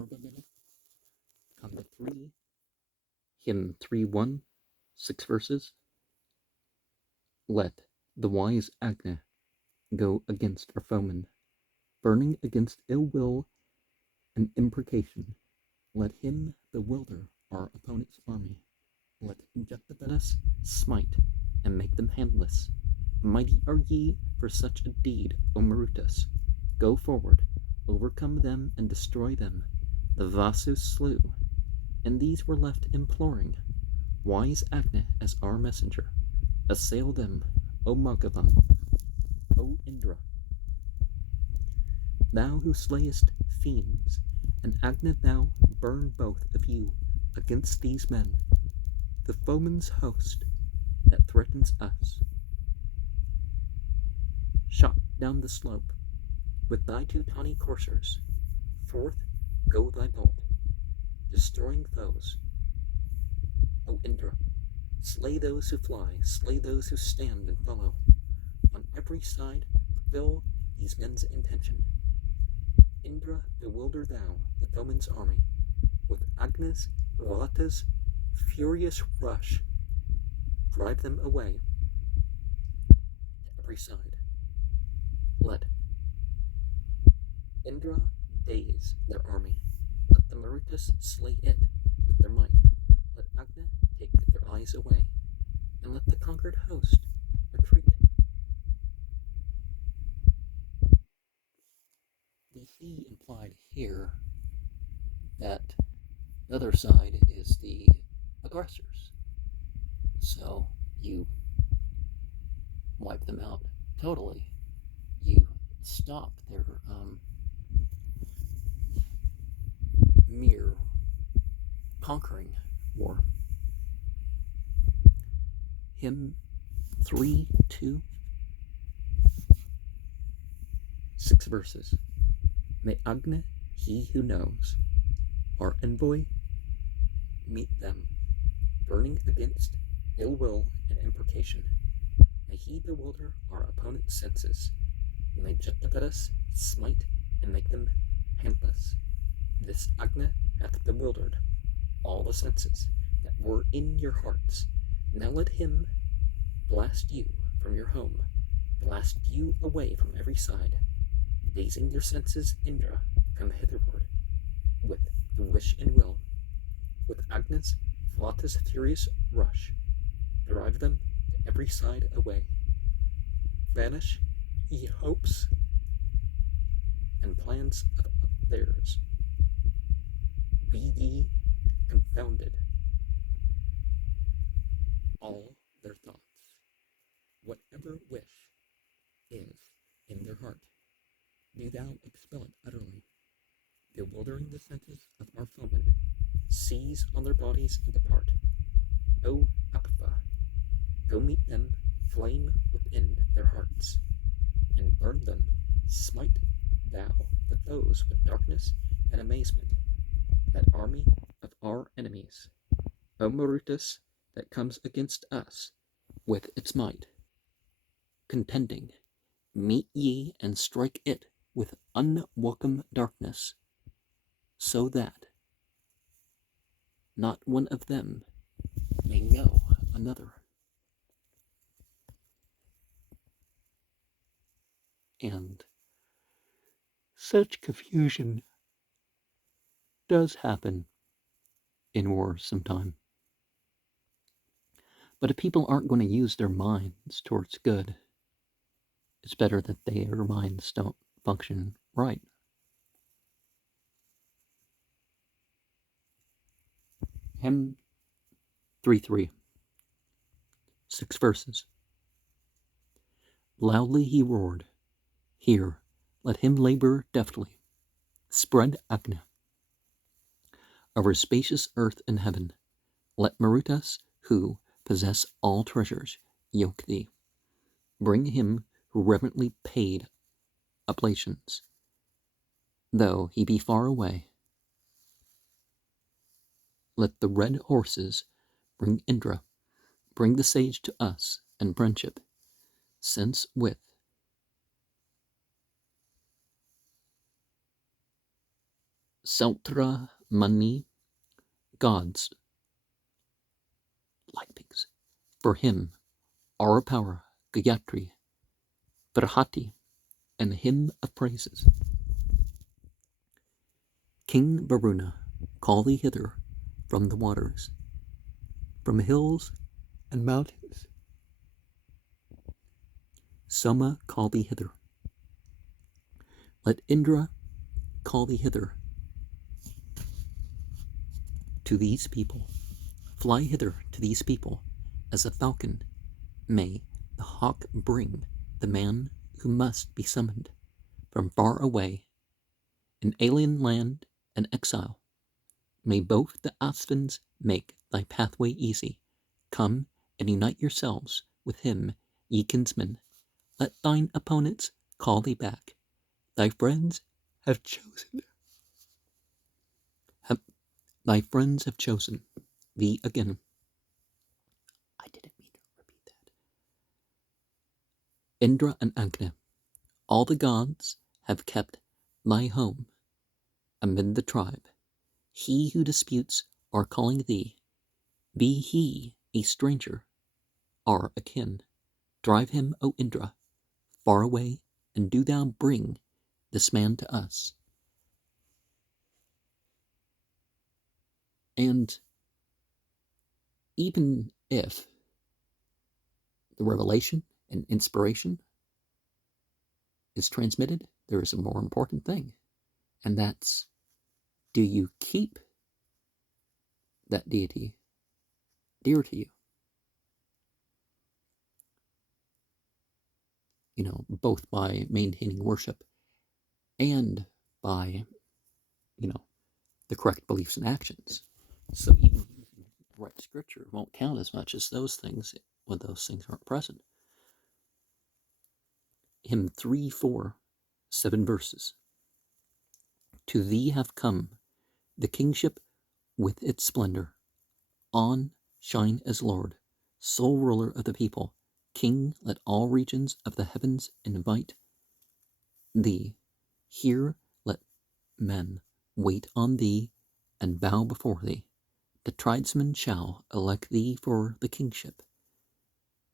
Atharvaveda, Kanda 3, Hymn 3-1, 6 verses. Let the wise Agni go against our foemen, burning against ill will and imprecation. Let him bewilder our opponent's army. Let Vedas smite and make them handless. Mighty are ye for such a deed, O Marutas. Go forward, overcome them and destroy them. The Vasus slew, and these were left imploring. Wise Agni as our messenger. Assail them, O Magavan, O Indra. Thou who slayest fiends, and Agni thou burn both of you against these men, the foeman's host that threatens us. Shot down the slope with thy 2 tawny coursers, forth go thy bolt, destroying foes. O Indra, slay those who fly, slay those who stand and follow. On every side fulfill these men's intention. Indra, bewilder thou the foeman's army with Agni's, Lata's furious rush. Drive them away to every side. Let Indra daze their army. Let the Marutas slay it with their might. Let Agni take their eyes away, and let the conquered host retreat. We see implied here that the other side is the aggressors. So you wipe them out totally. You stop their mere conquering war. Hymn 3-2, 6 verses. May Agni, he who knows, our envoy, meet them, burning against ill will and imprecation. May he bewilder our opponent's senses. May Vedas smite and make them handless. This Agni hath bewildered all the senses that were in your hearts. Now let him blast you from your home, blast you away from every side. Dazing your senses, Indra, come hitherward, with the wish and will, with Agni's, Lata's furious rush, drive them to every side away. Vanish, ye hopes and plans of theirs. Be ye confounded, all their thoughts. Whatever wish is in their heart, do thou expel it utterly, bewildering the senses of our foemen. Seize on their bodies and depart. O Appa, go meet them, flame within their hearts, and burn them. Smite thou the foes with darkness and amazement, that army of our enemies, O Marutas, that comes against us with its might. Contending, meet ye and strike it with unwelcome darkness, so that not one of them may know another. And such confusion does happen in war sometime. But if people aren't going to use their minds towards good, it's better that their minds don't function right. Hymn 3-3, 6 verses. Loudly he roared, here, let him labor deftly, spread Agni over spacious earth and heaven. Let Marutas, who possess all treasures, yoke thee. Bring him who reverently paid oblations, though he be far away. Let the red horses bring Indra, bring the sage to us and friendship, since with Sautra Mani, gods, lightnings. For him, our power, Gayatri, Brahati, and the hymn of praises. King Varuna, call thee hither from the waters, from hills and mountains. Soma, call thee hither. Let Indra call thee hither to these people. Fly hither to these people, as a falcon may the hawk bring the man who must be summoned from far away, in alien land and exile. May both the Asvins make thy pathway easy. Come and unite yourselves with him, ye kinsmen. Let thine opponents call thee back. Thy friends have chosen. Thy friends have chosen thee again. I didn't mean to repeat that. Indra and Agni, all the gods have kept thy home amid the tribe. He who disputes are calling thee. Be he a stranger, are akin. Drive him, O Indra, far away, and do thou bring this man to us. And even if the revelation and inspiration is transmitted, there is a more important thing, and that's, do you keep that deity dear to you? You know, both by maintaining worship and by, you know, the correct beliefs and actions. So even right scripture won't count as much as those things when those things aren't present. Hymn 3-4, 7 verses. To thee have come the kingship with its splendor. On, shine as Lord, sole ruler of the people. King, let all regions of the heavens invite thee. Here let men wait on thee and bow before thee. The tribesmen shall elect thee for the kingship.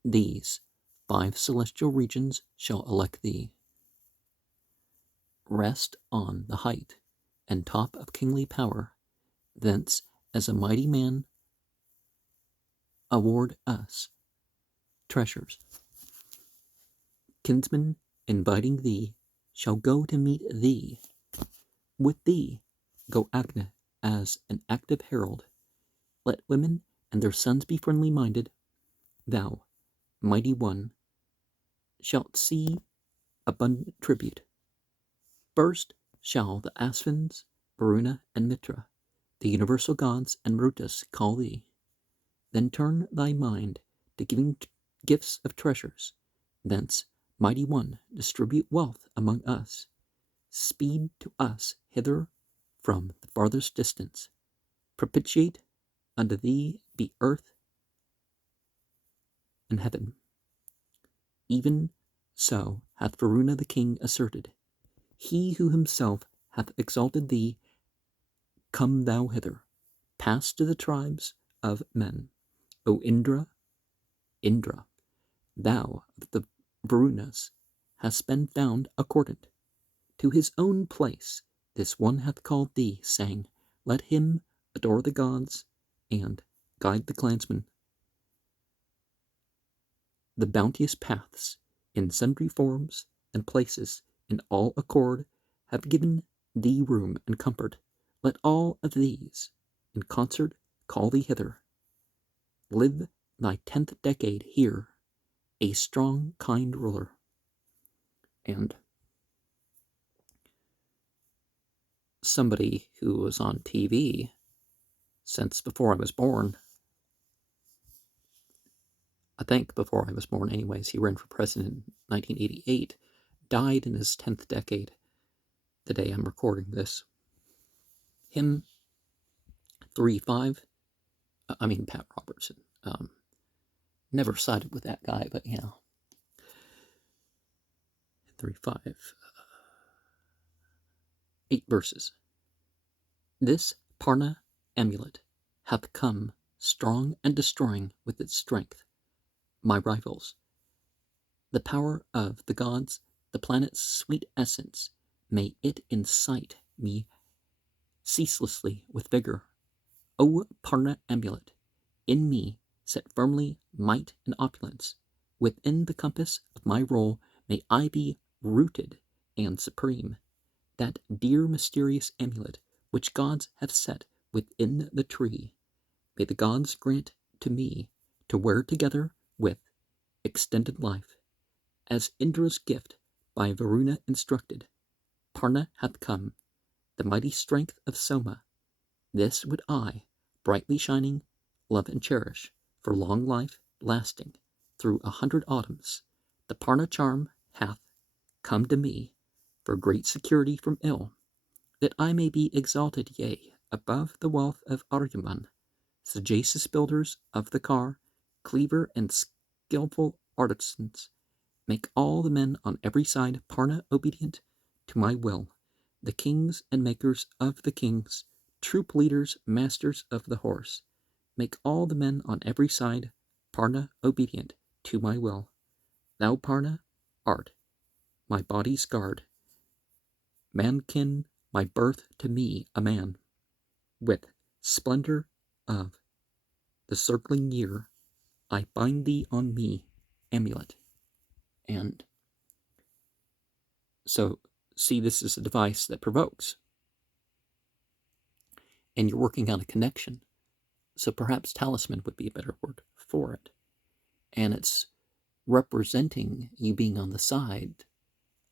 These 5 celestial regions shall elect thee. Rest on the height and top of kingly power. Thence, as a mighty man, award us treasures. Kinsmen, inviting thee, shall go to meet thee. With thee go Agni as an active herald. Let women and their sons be friendly minded. Thou, mighty one, shalt see abundant tribute. First shall the Asvins, Varuna, and Mitra, the universal gods and Marutas, call thee. Then turn thy mind to giving gifts of treasures. Thence, mighty one, distribute wealth among us. Speed to us hither from the farthest distance. Propitiate unto thee be earth and heaven. Even so hath Varuna the king asserted. He who himself hath exalted thee, come thou hither. Pass to the tribes of men. O Indra, Indra, thou of the Varunas hast been found accordant. To his own place this one hath called thee, saying, let him adore the gods and guide the clansmen. The bounteous paths, in sundry forms and places, in all accord, have given thee room and comfort. Let all of these, in concert, call thee hither. Live thy 10th decade here, a strong, kind ruler. And somebody who was on TV since before I was born, I think before I was born anyways, he ran for president in 1988, died in his 10th decade, the day I'm recording this. Him, 3-5, Pat Robertson. Never sided with that guy, but you know. 3-5, 8 verses. This Parna amulet hath come strong and destroying with its strength my rivals. The power of the gods, the planet's sweet essence, may it incite me ceaselessly with vigor. O Parna amulet, in me set firmly might and opulence. Within the compass of my role may I be rooted and supreme. That dear mysterious amulet which gods have set within the tree, may the gods grant to me to wear together with extended life. As Indra's gift by Varuna instructed, Parna hath come, the mighty strength of Soma. This would I, brightly shining, love and cherish, for long life lasting through 100 autumns. The Parna charm hath come to me for great security from ill, that I may be exalted, yea, above the wealth of Aryaman, sagacious builders of the car, clever and skilful artisans, make all the men on every side Parna obedient to my will, the kings and makers of the kings, troop leaders, masters of the horse, make all the men on every side Parna obedient to my will. Thou, Parna, art my body's guard, mankin my birth to me a man, with splendor of the circling year, I bind thee on me, amulet. And so, see, this is a device that provokes. And you're working on a connection. So perhaps talisman would be a better word for it. And it's representing you being on the side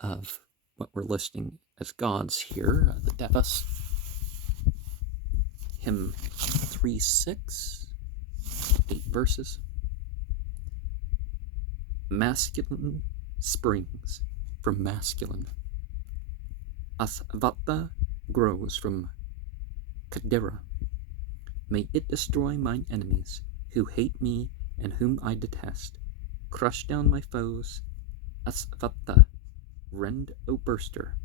of what we're listing as gods here, the Devas. Hymn 3:6, 8 verses. Masculine springs from masculine. Asvata grows from Kadira. May it destroy mine enemies, who hate me and whom I detest. Crush down my foes, Asvata. Rend, O burster,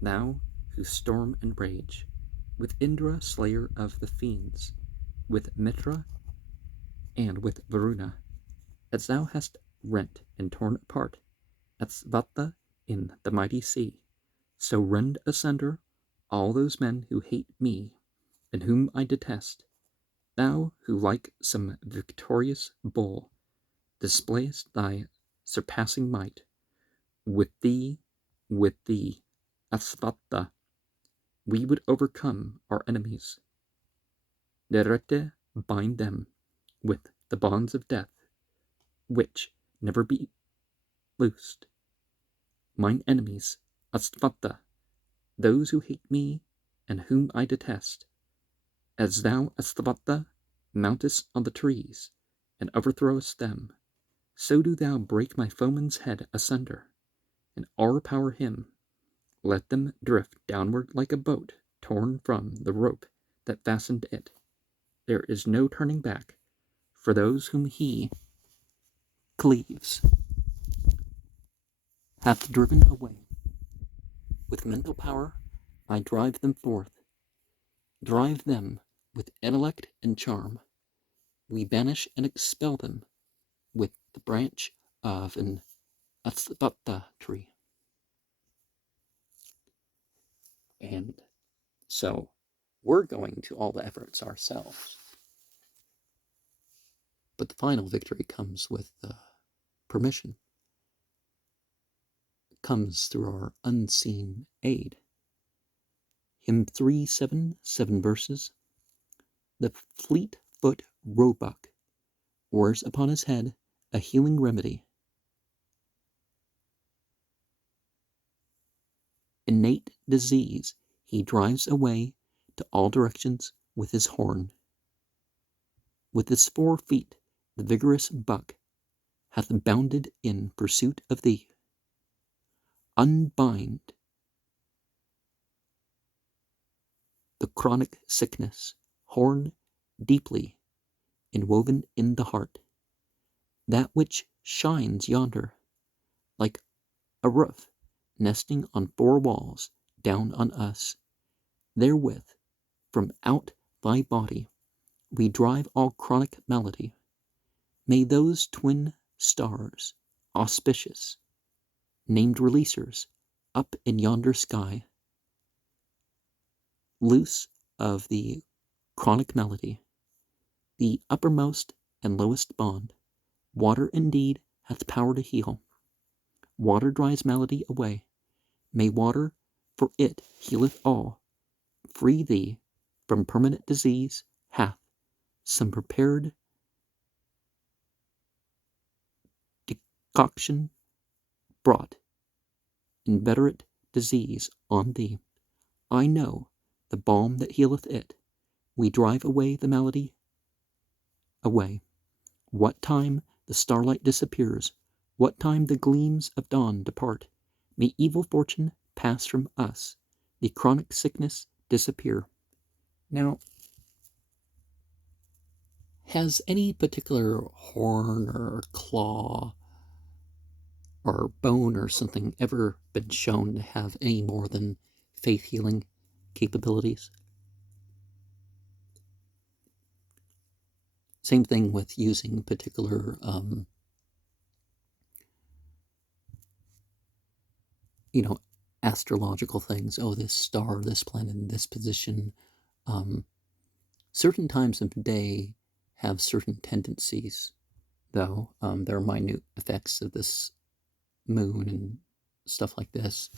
thou who storm and rage. With Indra, slayer of the fiends, with Mitra and with Varuna, as thou hast rent and torn apart Asvata in the mighty sea, so rend asunder all those men who hate me and whom I detest. Thou who like some victorious bull displayest thy surpassing might, with thee, Asvata, we would overcome our enemies. Derete, bind them with the bonds of death, which never be loosed. Mine enemies, Asvata, those who hate me and whom I detest. As thou, Asvata, mountest on the trees and overthrowest them, so do thou break my foeman's head asunder, and o'erpower him. Let them drift downward like a boat torn from the rope that fastened it. There is no turning back for those whom he cleaves, hath driven away. With mental power I drive them forth, drive them with intellect and charm. We banish and expel them with the branch of an Asvata tree. And so we're going to all the efforts ourselves. But the final victory comes with permission. It comes through our unseen aid. Hymn 3:7, 7 verses. The fleet-foot roebuck wears upon his head a healing remedy. Innate disease he drives away to all directions with his horn. With his 4 feet the vigorous buck hath bounded in pursuit of thee. Unbind the chronic sickness, horn deeply inwoven in the heart, that which shines yonder, like a roof nesting on 4 walls down on us, therewith from out thy body we drive all chronic malady. May those twin stars, auspicious, named releasers, up in yonder sky, loose of the chronic malady, the uppermost and lowest bond. Water indeed hath power to heal. Water dries malady away. May water, for it healeth all, free thee from permanent disease, hath some prepared decoction brought inveterate disease on thee. I know the balm that healeth it. We drive away the malady away. What time the starlight disappears, what time the gleams of dawn depart, may evil fortune pass from us, the chronic sickness disappear. Now, has any particular horn or claw or bone or something ever been shown to have any more than faith healing capabilities? Same thing with using particular, astrological things. Oh, this star, this planet in this position. Certain times of day have certain tendencies, though. There are minute effects of this moon and stuff like this.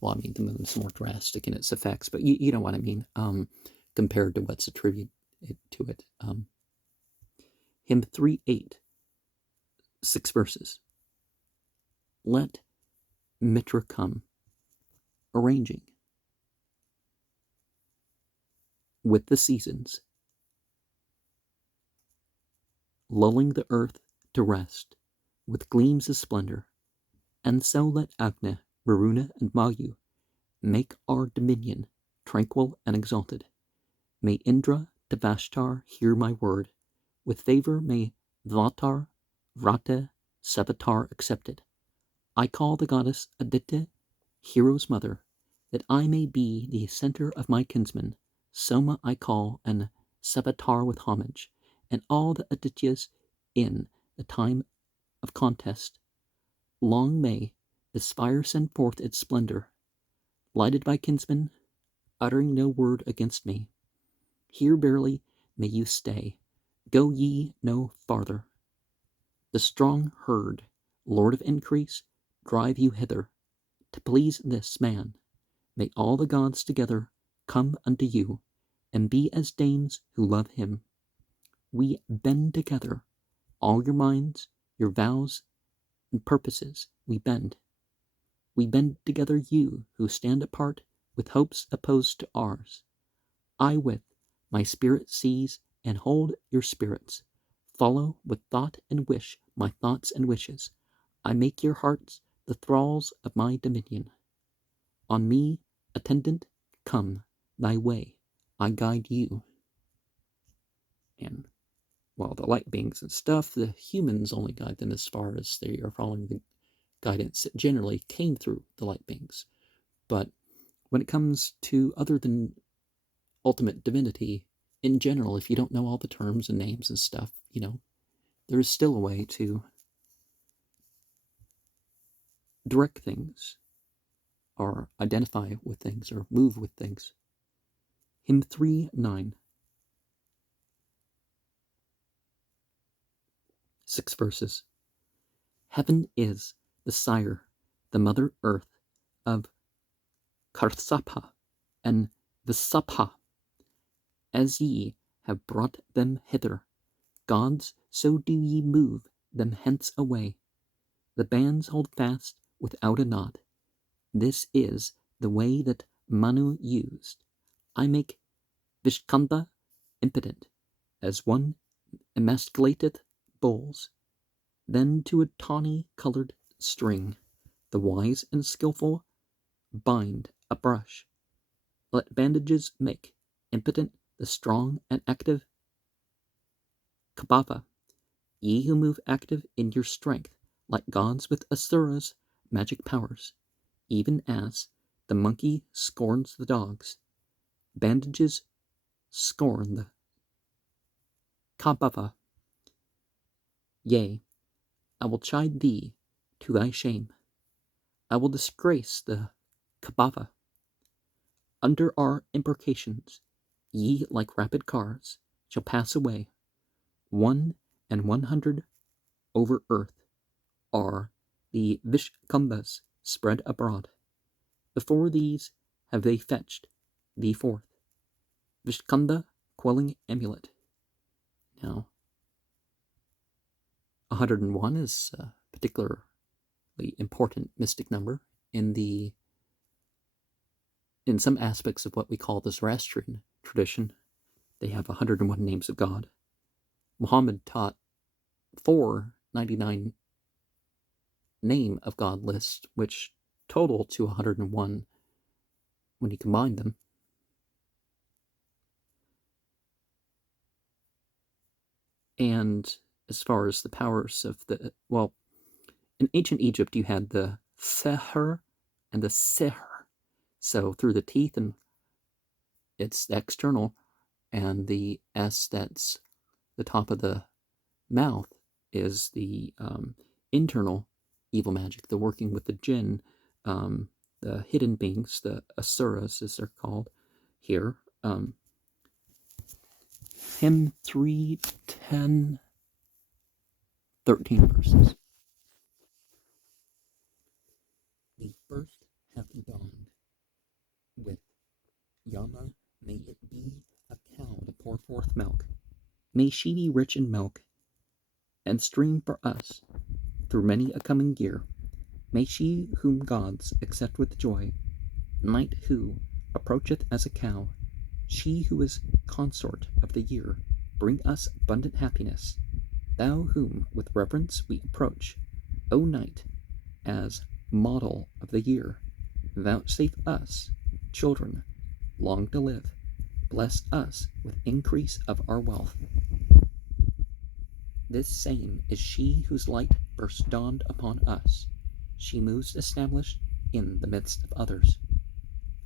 Well, I mean, the moon's more drastic in its effects, but you know what I mean, compared to what's attributed to it. Hymn 3:8, 6 verses. Let Mitra come, arranging with the seasons, lulling the earth to rest with gleams of splendor, and so let Agni, Varuna, and Mayu make our dominion tranquil and exalted. May Indra to Vashtar hear my word. With favor may Dvatar, Vrata, Savitar accept it. I call the goddess Aditya, hero's mother, that I may be the center of my kinsmen. Soma I call, and Savitar with homage, and all the Adityas in the time of contest. Long may this fire send forth its splendor, lighted by kinsmen, uttering no word against me. Here barely may you stay, go ye no farther. The strong herd, lord of increase, drive you hither. To please this man, may all the gods together come unto you, and be as dames who love him. We bend together, all your minds, your vows, and purposes we bend. We bend together you who stand apart with hopes opposed to ours. I with my spirit seize and hold your spirits, follow with thought and wish my thoughts and wishes. I make your hearts the thralls of my dominion. On me, attendant, come thy way, I guide you. And while the light beings and stuff, the humans only guide them as far as they are following the guidance that generally came through the light beings. But when it comes to other than ultimate divinity, in general, if you don't know all the terms and names and stuff, there's still a way to direct things or identify with things or move with things. Hymn 3:9, 6 verses. Heaven is the sire, the mother earth of Karsapha and Visapha. As ye have brought them hither, gods, so do ye move them hence away. The bands hold fast without a knot. This is the way that Manu used. I make Vishkanda impotent, as one emasculateth bulls. Then to a tawny colored string, the wise and skilful bind a brush. Let bandages make impotent the strong and active. Kabava, ye who move active in your strength, like gods with Asura's magic powers, even as the monkey scorns the dogs. Bandages scorn the Kabava. Yea, I will chide thee to thy shame. I will disgrace the Kabava. Under our imprecations, ye like rapid cars shall pass away. 1,100 over earth are the Vishkambas spread abroad. Before these have they fetched thee forth. Vishkanda quelling amulet. Now, 101 is a particularly important mystic number in some aspects of what we call the Zoroastrian tradition. They have 101 names of God. Muhammad taught 499 name of God lists, which total to 101 when you combine them. And as far as the powers of in ancient Egypt you had the seher and the sihr. So through the teeth, and it's external, and the S that's the top of the mouth is the internal evil magic, the working with the jinn, the hidden beings, the asuras as they're called here. Hymn 310, 13 verses. The first hath dawned. With Yama may it be a cow to pour forth milk. May she be rich in milk, and stream for us through many a coming year. May she whom gods accept with joy, night who approacheth as a cow, she who is consort of the year, bring us abundant happiness. Thou whom with reverence we approach, O night, as model of the year, vouchsafe us, children, long to live. Bless us with increase of our wealth. This same is she whose light first dawned upon us. She moves established in the midst of others.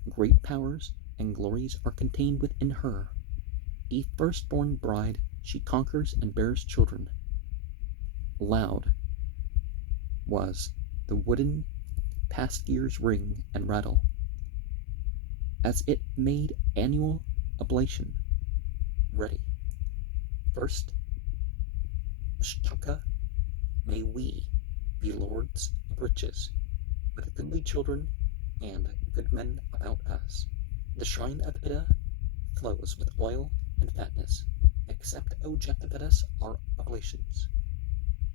Great powers and glories are contained within her. A firstborn bride, she conquers and bears children. Loud was the wooden past year's ring and rattle, as it made annual oblation ready. First, Shtaka, may we be lords of riches, with goodly children and good men about us. The shrine of Ida flows with oil and fatness. Accept, O Jatavedas, our oblations.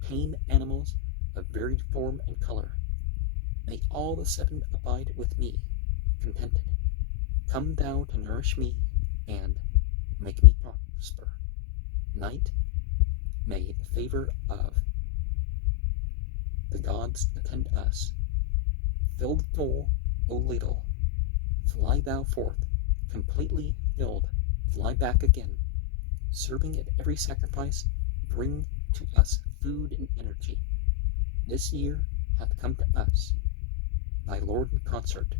Tame animals of varied form and color. May all the seven abide with me, contented. Come thou to nourish me, and make me prosper. Night, may the favor of the gods attend us. Filled full, O ladle, fly thou forth, completely filled, fly back again. Serving at every sacrifice, bring to us food and energy. This year hath come to us, thy Lord and consort.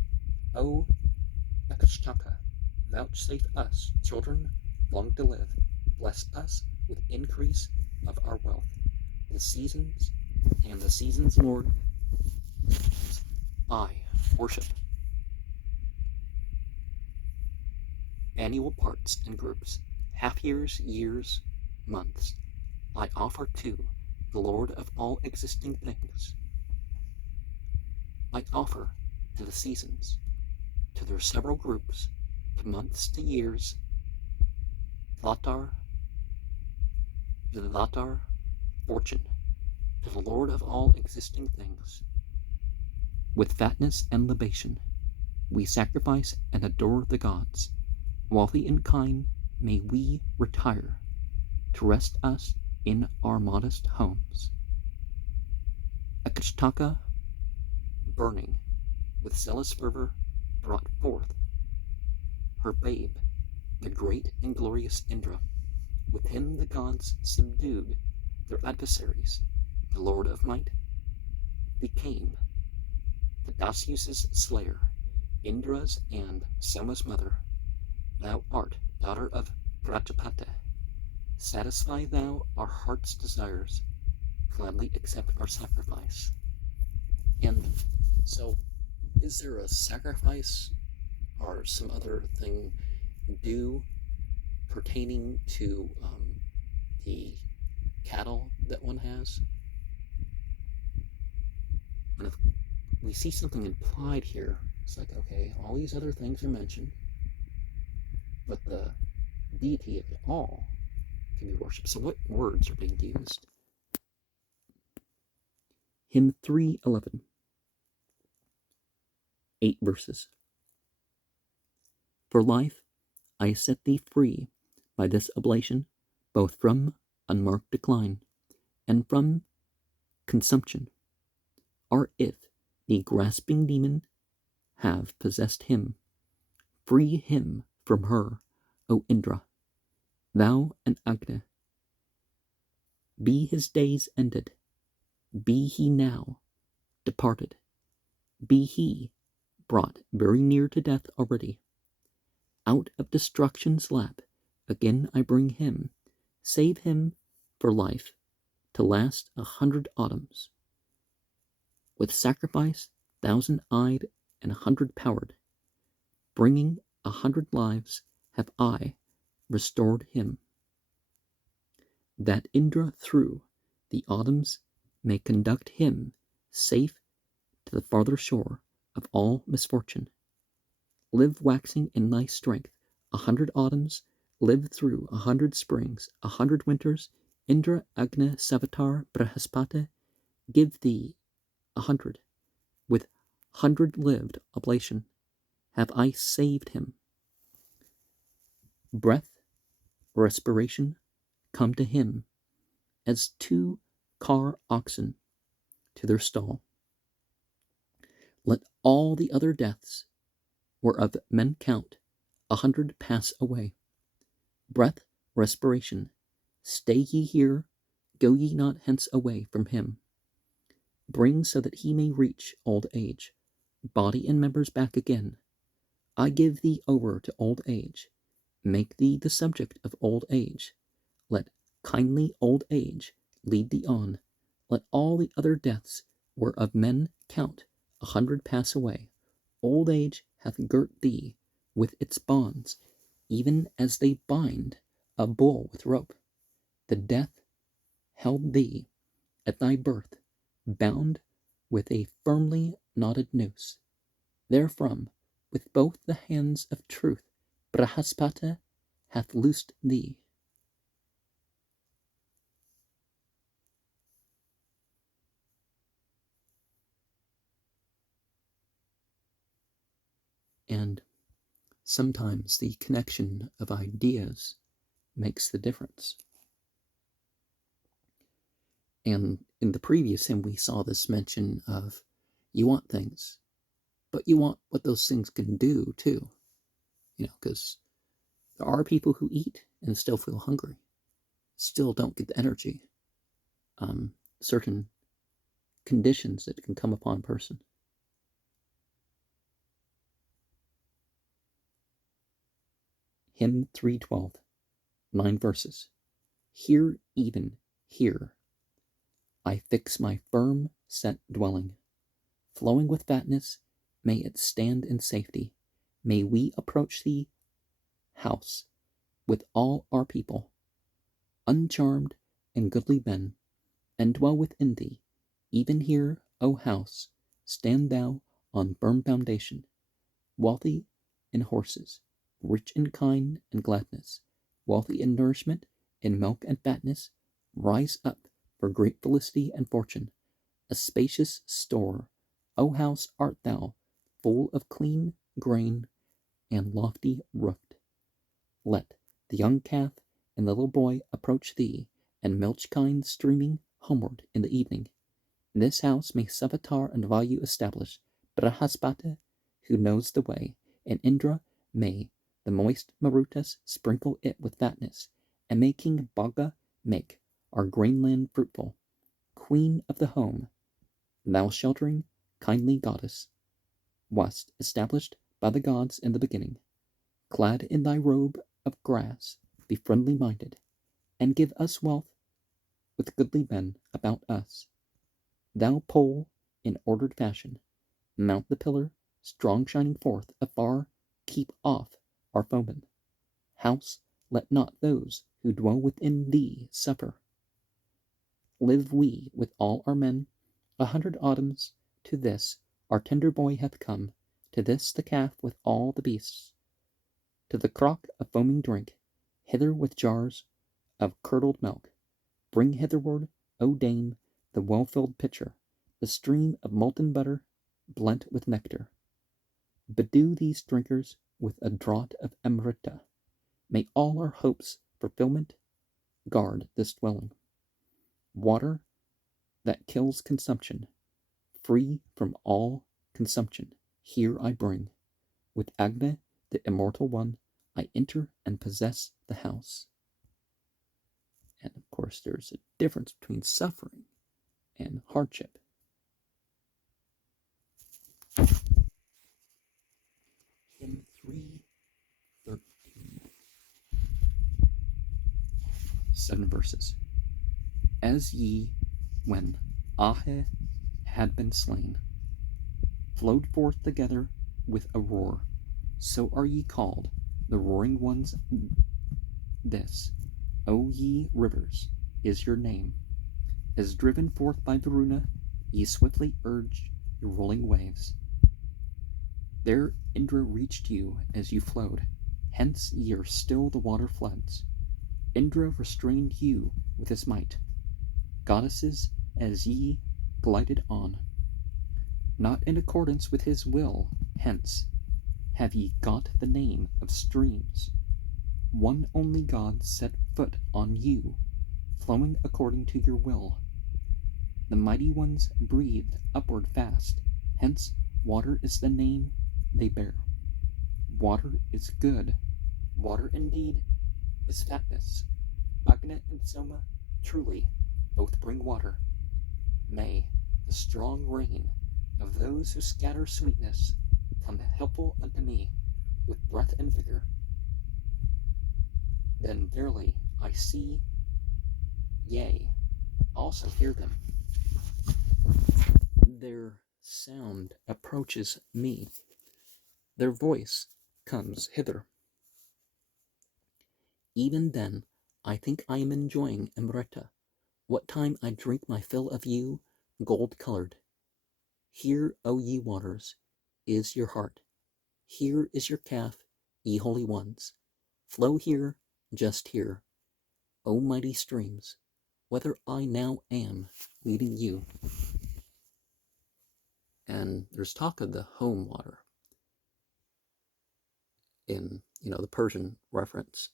O Akashtaka, vouchsafe us, children, long to live. Bless us with increase of our wealth. The seasons and the seasons, Lord, I worship. Annual parts and groups, half years, years, months, I offer to the Lord of all existing things. I offer to the seasons, to their several groups, to months, to years, Latar, fortune, to the Lord of all existing things. With fatness and libation, we sacrifice and adore the gods. Wealthy and kind, may we retire to rest us in our modest homes. Akashtaka, burning with zealous fervor, brought forth her babe, the great and glorious Indra. With him the gods subdued their adversaries. The Lord of Might became the Dasyus's slayer, Indra's and Soma's mother. Thou art daughter of Prajapati, satisfy thou our heart's desires, gladly accept our sacrifice. And so, is there a sacrifice or some other thing due pertaining to the cattle that one has? And if we see something implied here, it's like, okay, all these other things are mentioned, but the deity of it all can be worshipped. So what words are being used? Hymn 311, 8 verses. For life, I set thee free by this oblation, both from unmarked decline and from consumption. Or if the grasping demon have possessed him, free him from her, O Indra, thou and Agni. Be his days ended, be he now departed, be he brought very near to death already. Out of destruction's lap again I bring him, save him for life, to last 100 autumns. With sacrifice 1,000-eyed and 100-powered, bringing 100 lives have I restored him, that Indra through the autumns may conduct him safe to the farther shore of all misfortune. Live waxing in thy strength 100 autumns, live through 100 springs, 100 winters. Indra, Agni, Savitar, Brihaspati, give thee 100. With 100 lived oblation have I saved him. Breath, respiration, come to him as 2 car oxen to their stall. Let all the other deaths whereof men count 100 pass away. Breath, respiration, stay ye here, go ye not hence away from him. Bring so that he may reach old age, body and members back again. I give thee over to old age, make thee the subject of old age. Let kindly old age lead thee on. Let all the other deaths whereof men count 100 pass away. Old age hath girt thee with its bonds, even as they bind a bull with rope. The death held thee at thy birth, bound with a firmly knotted noose. Therefrom, with both the hands of truth, Brihaspati hath loosed thee. And sometimes the connection of ideas makes the difference. And in the previous hymn, we saw this mention of you want things, but you want what those things can do too. Because there are people who eat and still feel hungry, still don't get the energy. Certain conditions that can come upon a person. Hymn 312, 9 verses. Here, even here, I fix my firm set dwelling. Flowing with fatness, may it stand in safety. May we approach thee, house, with all our people, uncharmed and goodly men, and dwell within thee. Even here, O house, stand thou on firm foundation, wealthy in horses, rich in kine and gladness, wealthy in nourishment, in milk and fatness. Rise up for great felicity and fortune. A spacious store, O house, art thou, full of clean grain and lofty roofed. Let the young calf and the little boy approach thee, and milch kine streaming homeward in the evening. This house may Savitar and Vayu establish, Brihaspati, who knows the way, and Indra may the moist Marutas sprinkle it with fatness, and may King Bhaga make our grainland fruitful. Queen of the home, thou sheltering, kindly goddess, wast established by the gods in the beginning. Clad in thy robe of grass, be friendly minded, and give us wealth with goodly men about us. Thou pole, in ordered fashion, mount the pillar, strong shining forth afar, keep off our foemen. House, let not those who dwell within thee suffer. Live we with all our men 100 autumns, to this our tender boy hath come, to this the calf with all the beasts, to the crock of foaming drink, hither with jars of curdled milk. Bring hitherward, O dame, the well-filled pitcher, the stream of molten butter blent with nectar. Bedew these drinkers with a draught of Amrita. May all our hopes fulfillment guard this dwelling. Water that kills consumption, free from all consumption, here I bring. With Agni, the immortal one, I enter and possess the house. And of course, there's a difference between suffering and hardship. Hymn 3:13. 7 verses. As ye, when Ahe had been slain, flowed forth together with a roar, so are ye called, the roaring ones. This, O ye rivers, is your name. As driven forth by Varuna, ye swiftly urge your rolling waves. There Indra reached you as you flowed, hence ye are still the water floods. Indra restrained you with his might, goddesses, as ye glided on, not in accordance with his will, hence have ye got the name of streams. One only God set foot on you, flowing according to your will. The mighty ones breathed upward fast, hence water is the name they bear. Water is good, water indeed is fatness. Agni and Soma truly both bring water. May the strong rain of those who scatter sweetness come helpful unto me with breath and vigor. Then verily I see, yea, also hear them. Their sound approaches me. Their voice comes hither. Even then I think I am enjoying Amrita. What time I drink my fill of you, gold-colored. Here, O ye waters, is your heart. Here is your calf, ye holy ones. Flow here, just here, O mighty streams, whether I now am leading you. And there's talk of the home water in, the Persian reference.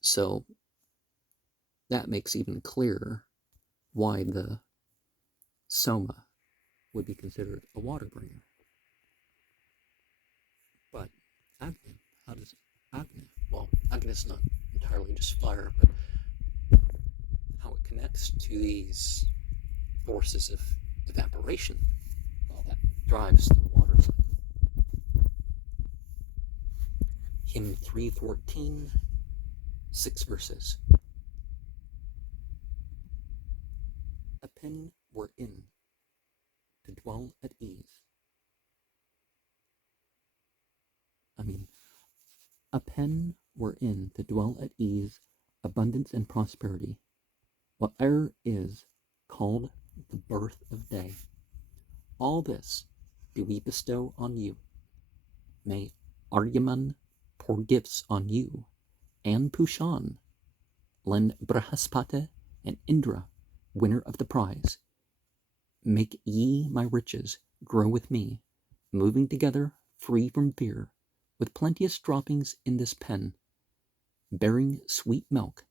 So that makes even clearer why the Soma would be considered a water bringer. But Agni, how does Agni? Well, Agni is not entirely just fire, but how it connects to these forces of evaporation, well, that drives the water cycle. Hymn 3:14, 6 verses. A pen were in to dwell at ease. A pen were in to dwell at ease, abundance and prosperity. Whate'er is called the birth of day. All this do we bestow on you. May Aryaman pour gifts on you, and Pushan lend Brahaspati and Indra, winner of the prize. Make ye my riches grow with me, moving together, free from fear, with plenteous droppings in this pen, bearing sweet milk,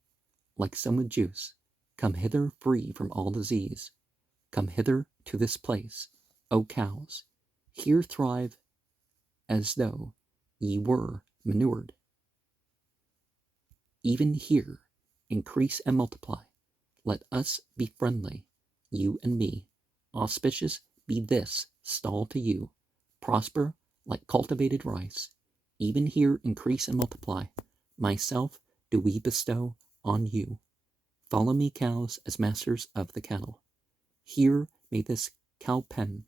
like summer juice. Come hither free from all disease. Come hither to this place, O cows. Here thrive as though ye were manured. Even here increase and multiply. Let us be friendly, you and me. Auspicious be this stall to you. Prosper like cultivated rice. Even here increase and multiply. myself do we bestow on you. Follow me, cows, as masters of the cattle. Here may this cow pen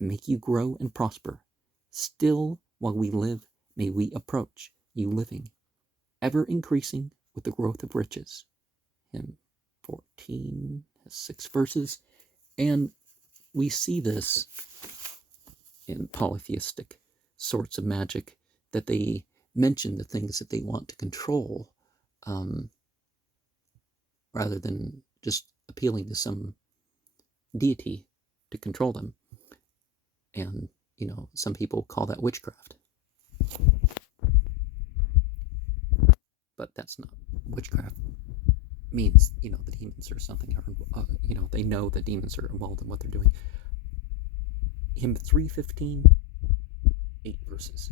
make you grow and prosper. Still, while we live, may we approach you living, ever increasing with the growth of riches. Hymn 14 has 6 verses, and we see this in polytheistic sorts of magic, that they mention the things that they want to control, rather than just appealing to some deity to control them. And, some people call that witchcraft. But that's not witchcraft. Means, the demons or something are, they know the demons are involved in what they're doing. Hymn 315, 8 verses.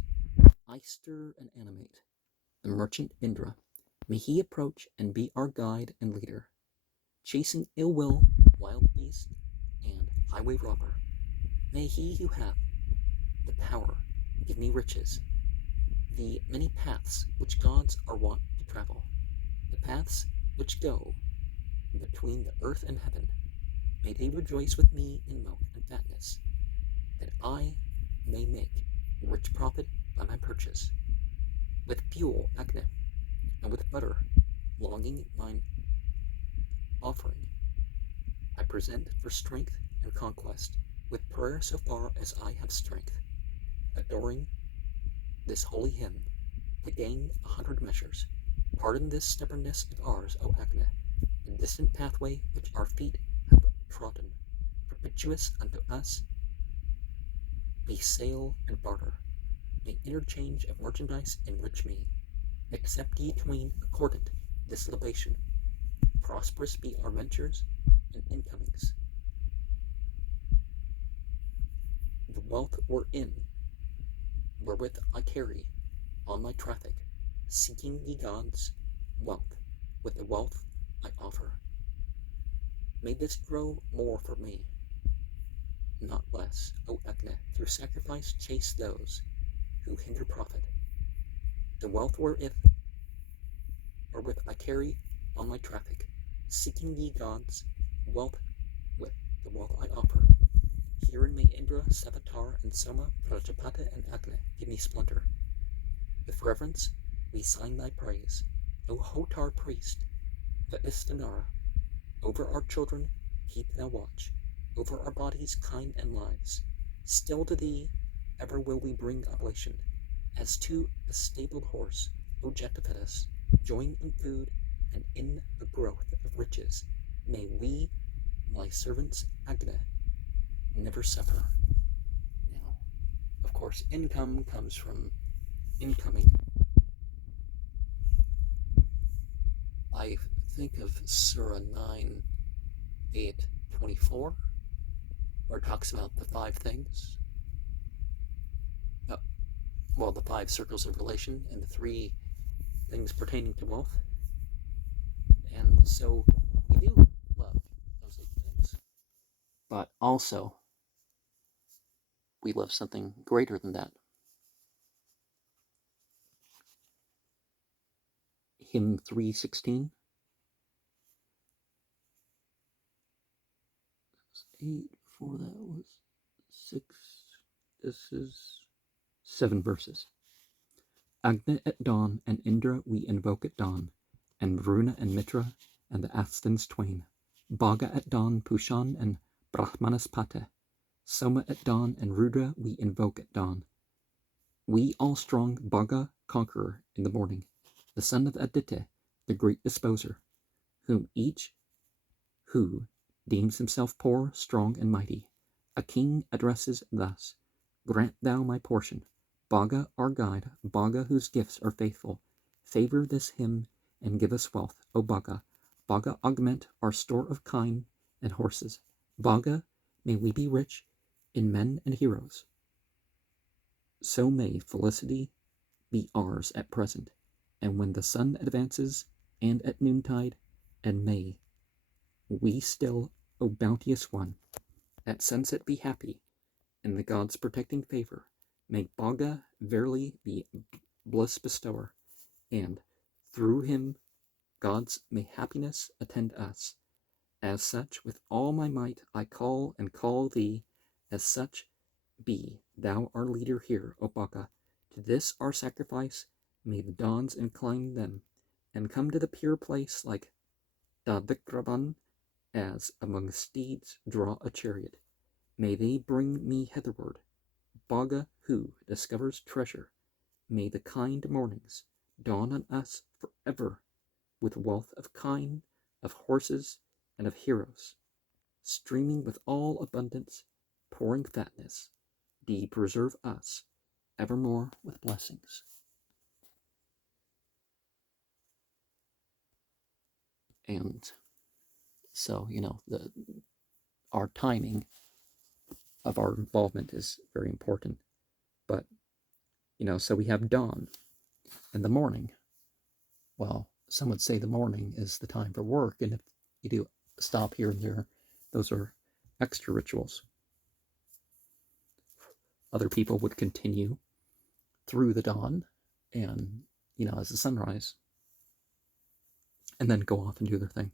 I stir and animate the merchant Indra. May he approach and be our guide and leader, chasing ill will, wild beast, and highway robber. May he who hath the power give me riches, the many paths which gods are wont to travel, the paths which go between the earth and heaven. May they rejoice with me in milk and fatness, that I may make rich profit by my purchase. With fuel, Agni, and with butter, longing mine offering, I present for strength and conquest, with prayer so far as I have strength, adoring this holy hymn, to gain 100 measures. Pardon this stubbornness of ours, O Agni, the distant pathway which our feet have trodden, propitious unto us. May sale and barter, may interchange of merchandise enrich me. Accept ye twain accordant this libation. Prosperous be our ventures and incomings. The wealth we're in, wherewith I carry on my traffic, seeking ye gods' wealth with the wealth I offer. May this grow more for me, not less, O Agni, through sacrifice chase those who hinder profit. The wealth wherewith I carry on my traffic, seeking ye gods' wealth with the wealth I offer. Herein may Indra, Savitar, and Soma, Prajapati, and Agni give me splendor. With reverence we sign thy praise, O Hotar priest, the Istanara. Over our children keep thou watch, over our bodies kind and lives. Still to thee ever will we bring oblation, as to a stabled horse, O Jetaphetus, join in food and in the growth of riches. May we, thy servants, Agni, never suffer. Now, of course, income comes from incoming. I think of Surah 9, 8, 24, where it talks about the 5 things. The 5 circles of relation and the 3 things pertaining to wealth. And so we do love those 8 things. But also, we love something greater than that. Hymn 316. 8, 4, that was 6. This is 7 verses. Agni at dawn and Indra we invoke at dawn, and Varuna and Mitra and the Asthans twain. Bhaga at dawn, Pushan and Brahmanaspati. Soma at dawn and Rudra we invoke at dawn. We all strong Bhaga conqueror in the morning, the son of Aditya, the great disposer, whom each who deems himself poor, strong, and mighty, a king addresses thus: grant thou my portion, Bhaga our guide, Bhaga whose gifts are faithful, favor this hymn and give us wealth, O Bhaga. Bhaga augment our store of kine and horses. Bhaga, may we be rich in men and heroes. So may felicity be ours at present, and when the sun advances, and at noontide, and may we still, O bounteous one, at sunset be happy, in the gods' protecting favor. May Bhaga verily be bliss bestower, and Through him, gods, may happiness attend us. As such, with all my might, I call and call thee. As such, be thou our leader here, O Baka. To this our sacrifice, may the dawns incline them, and come to the pure place like Davikravan, as among steeds draw a chariot. May they bring me hitherward, Baga who discovers treasure. May the kind mornings dawn on us forever, with wealth of kine, of horses, and of heroes, streaming with all abundance, pouring fatness. D preserve us evermore with blessings. And so, our timing of our involvement is very important. But, so we have dawn and the morning. Well, some would say the morning is the time for work, and if you do stop here and there, those are extra rituals. Other people would continue through the dawn and, as the sunrise, and then go off and do their thing.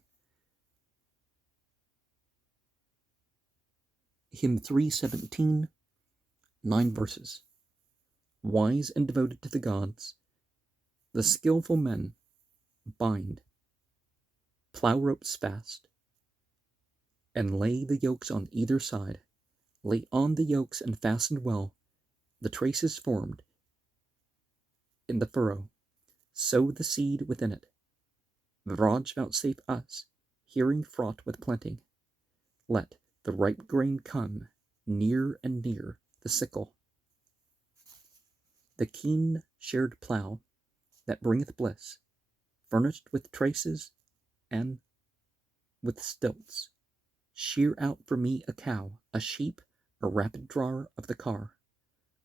Hymn 317, 9 verses. Wise and devoted to the gods, the skillful men bind plow ropes fast, and lay the yokes on either side. Lay on the yokes and fasten well the traces formed in the furrow. Sow the seed within it. Vraj vouchsafe us, hearing fraught with plenty. Let the ripe grain come, near and near the sickle. The keen shared plough that bringeth bliss, furnished with traces and with stilts. Shear out for me a cow, a sheep, a rapid drawer of the car,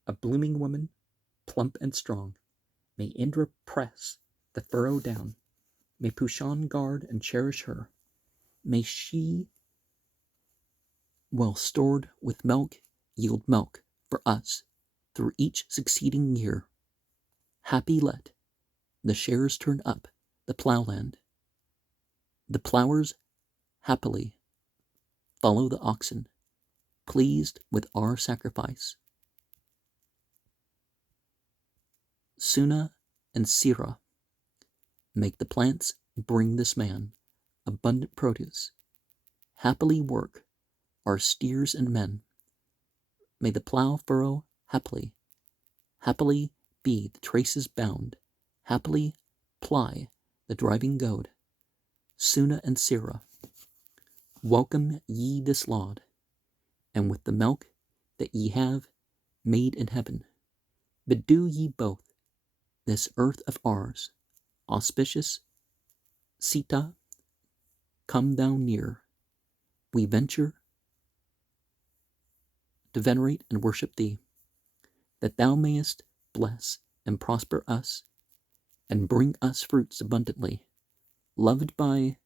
a blooming woman, plump and strong. May Indra press the furrow down. May Pushan guard and cherish her. May she, well stored with milk, yield milk for us through each succeeding year. Happy let the shares turn up the ploughland. The plowers happily follow the oxen, pleased with our sacrifice. Suna and Sira, make the plants bring this man abundant produce. Happily work our steers and men. May the plough furrow happily be the traces bound, happily ply the driving goad. Suna and Sira, welcome ye this laud, and with the milk that ye have made in heaven, bedew ye both this earth of ours, auspicious Sita, come thou near. We venture to venerate and worship thee, that thou mayest bless and prosper us, and bring us fruits abundantly, loved by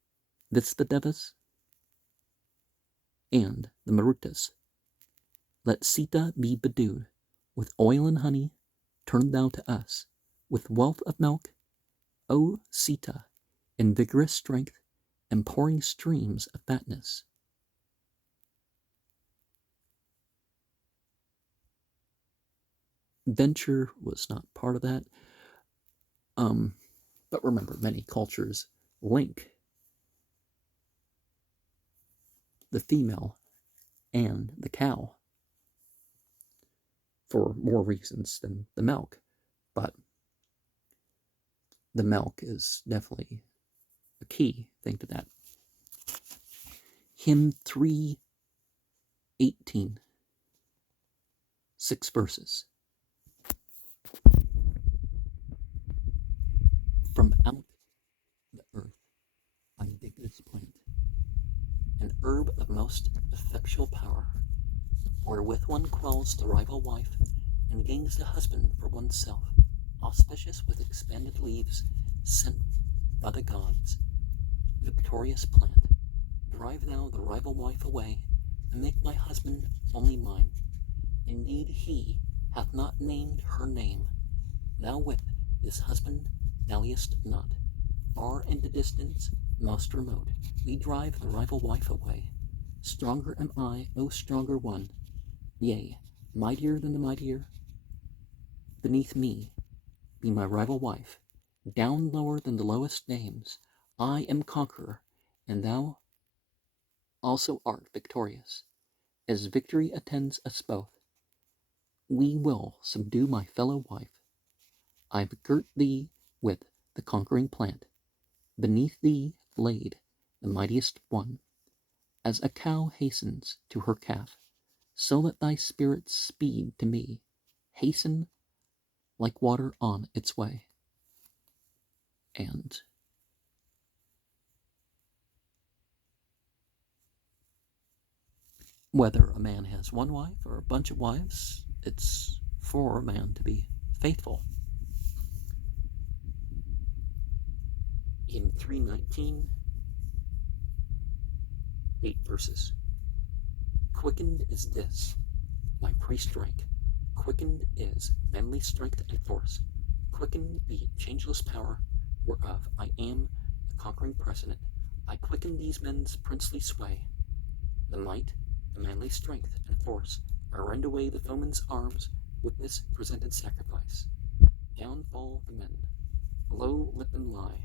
Visvadevas and the Marutas. Let Sita be bedewed with oil and honey, turn thou to us with wealth of milk, O Sita, in vigorous strength and pouring streams of fatness. Venture was not part of that. But remember, many cultures link the female and the cow for more reasons than the milk. But the milk is definitely a key thing to that. Hymn 318, 6 verses. From out the earth I dig this plant, an herb of most effectual power, wherewith one quells the rival wife, and gains the husband for oneself, auspicious with expanded leaves, sent by the gods. Victorious plant, drive thou the rival wife away, and make my husband only mine. Indeed he hath not named her name. Thou whip this husband dalliest not. Far in the distance, most remote, we drive the rival wife away. Stronger am I, O stronger one, yea, mightier than the mightier. Beneath me be my rival wife, down lower than the lowest names. I am conqueror, and thou also art victorious. As victory attends us both, we will subdue my fellow wife. I've girt thee with the conquering plant, beneath thee laid the mightiest one. As a cow hastens to her calf, so let thy spirit speed to me, hasten like water on its way. And whether a man has one wife or a bunch of wives, it's for a man to be faithful. In 319, 8 verses. Quickened is this, my priest rank. Quickened is manly strength and force. Quickened the changeless power, whereof I am the conquering precedent. I quicken these men's princely sway. The might, the manly strength and force, I rend away the foeman's arms with this presented sacrifice. Down fall the men, low lippen lie,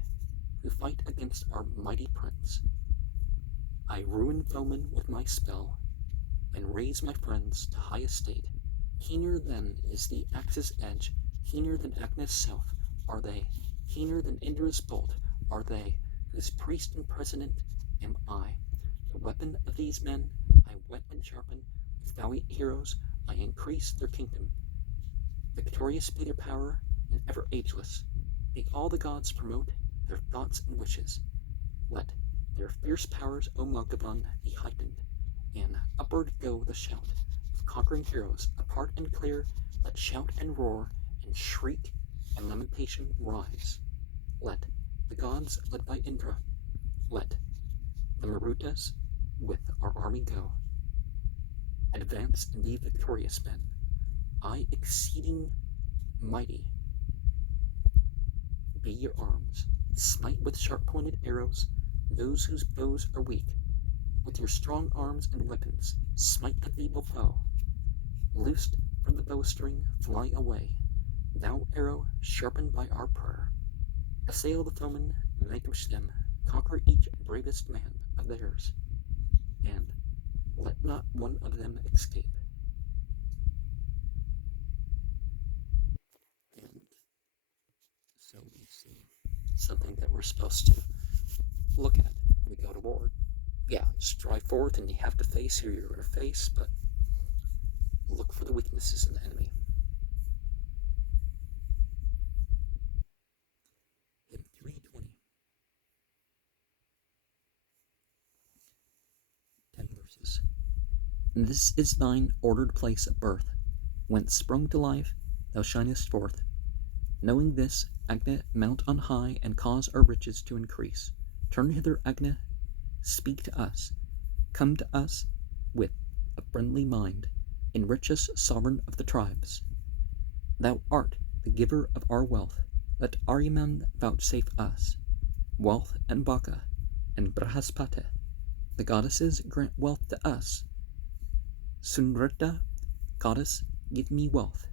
who fight against our mighty prince. I ruin foemen with my spell, and raise my friends to high estate. Keener than is the axe's edge, keener than Agnes' self are they, keener than Indra's bolt are they, whose priest and president am I. The weapon of these men I whet and sharpen, with valiant heroes I increase their kingdom. Victorious be their power, and ever ageless. May all the gods promote their thoughts and wishes. Let their fierce powers, O Malkavan, be heightened, and upward go the shout of conquering heroes, apart and clear. Let shout and roar, and shriek and lamentation rise. Let the gods led by Indra, let the Marutas with our army go. Advance and be victorious, men. I exceeding mighty be your arms. Smite with sharp-pointed arrows those whose bows are weak. With your strong arms and weapons, smite the feeble foe. Loosed from the bowstring, fly away, thou arrow sharpened by our prayer. Assail the foemen, vanquish them, conquer each bravest man of theirs, and let not one of them escape. And so we see something that we're supposed to look at when we go to war. Yeah, strive forth and you have to face who you're going to face, but look for the weaknesses in the enemy. In 320, 10 verses. This is thine ordered place of birth, whence sprung to life thou shinest forth. Knowing this, Agni, mount on high and cause our riches to increase. Turn hither, Agni, speak to us. Come to us with a friendly mind. Enrich us, sovereign of the tribes. Thou art the giver of our wealth. Let Aryaman vouchsafe us wealth, and Baka and Brahaspati, the goddesses, grant wealth to us. Sunrita, goddess, give me wealth.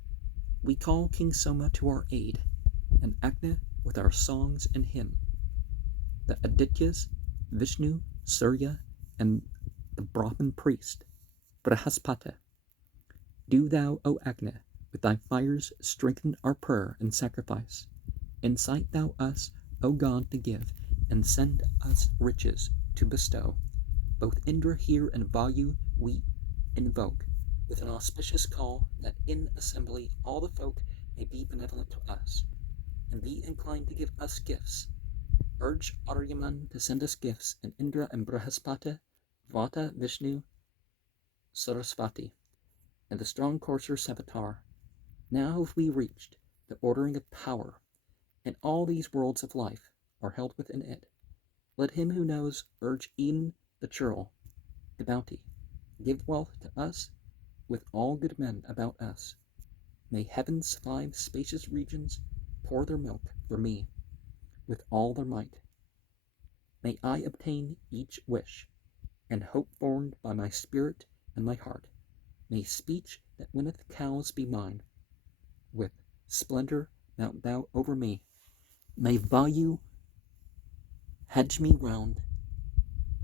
We call King Soma to our aid, and Agni with our songs and hymn. The Adityas, Vishnu, Surya, and the Brahman priest, Brahaspati. Do thou, O Agni, with thy fires strengthen our prayer and sacrifice. Incite thou us, O God, to give, and send us riches to bestow. Both Indra hear and Vayu we invoke, with an auspicious call, that in assembly all the folk may be benevolent to us, and be inclined to give us gifts. Urge Aryaman to send us gifts, and Indra and Brahaspati, Vata, Vishnu, Sarasvati, and the strong courser Savitar. Now have we reached the ordering of power, and all these worlds of life are held within it. Let him who knows urge e'en the churl, the bounty. Give wealth to us, with all good men about us. May heaven's 5 spacious regions pour their milk for me, with all their might. May I obtain each wish, and hope formed by my spirit and my heart. May speech that winneth cows be mine. With splendor mount thou over me. May value hedge me round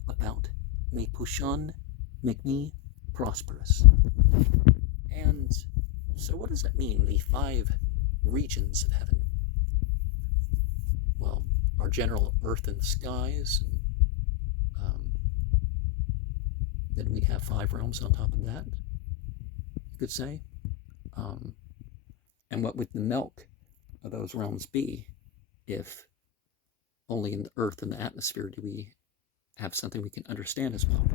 about. May Pushan make me prosperous. And so what does that mean, the 5 regions of heaven? Well, our general earth and skies, and then we have 5 realms on top of that, you could say. And what would the milk of those realms be if only in the earth and the atmosphere do we have something we can understand as well?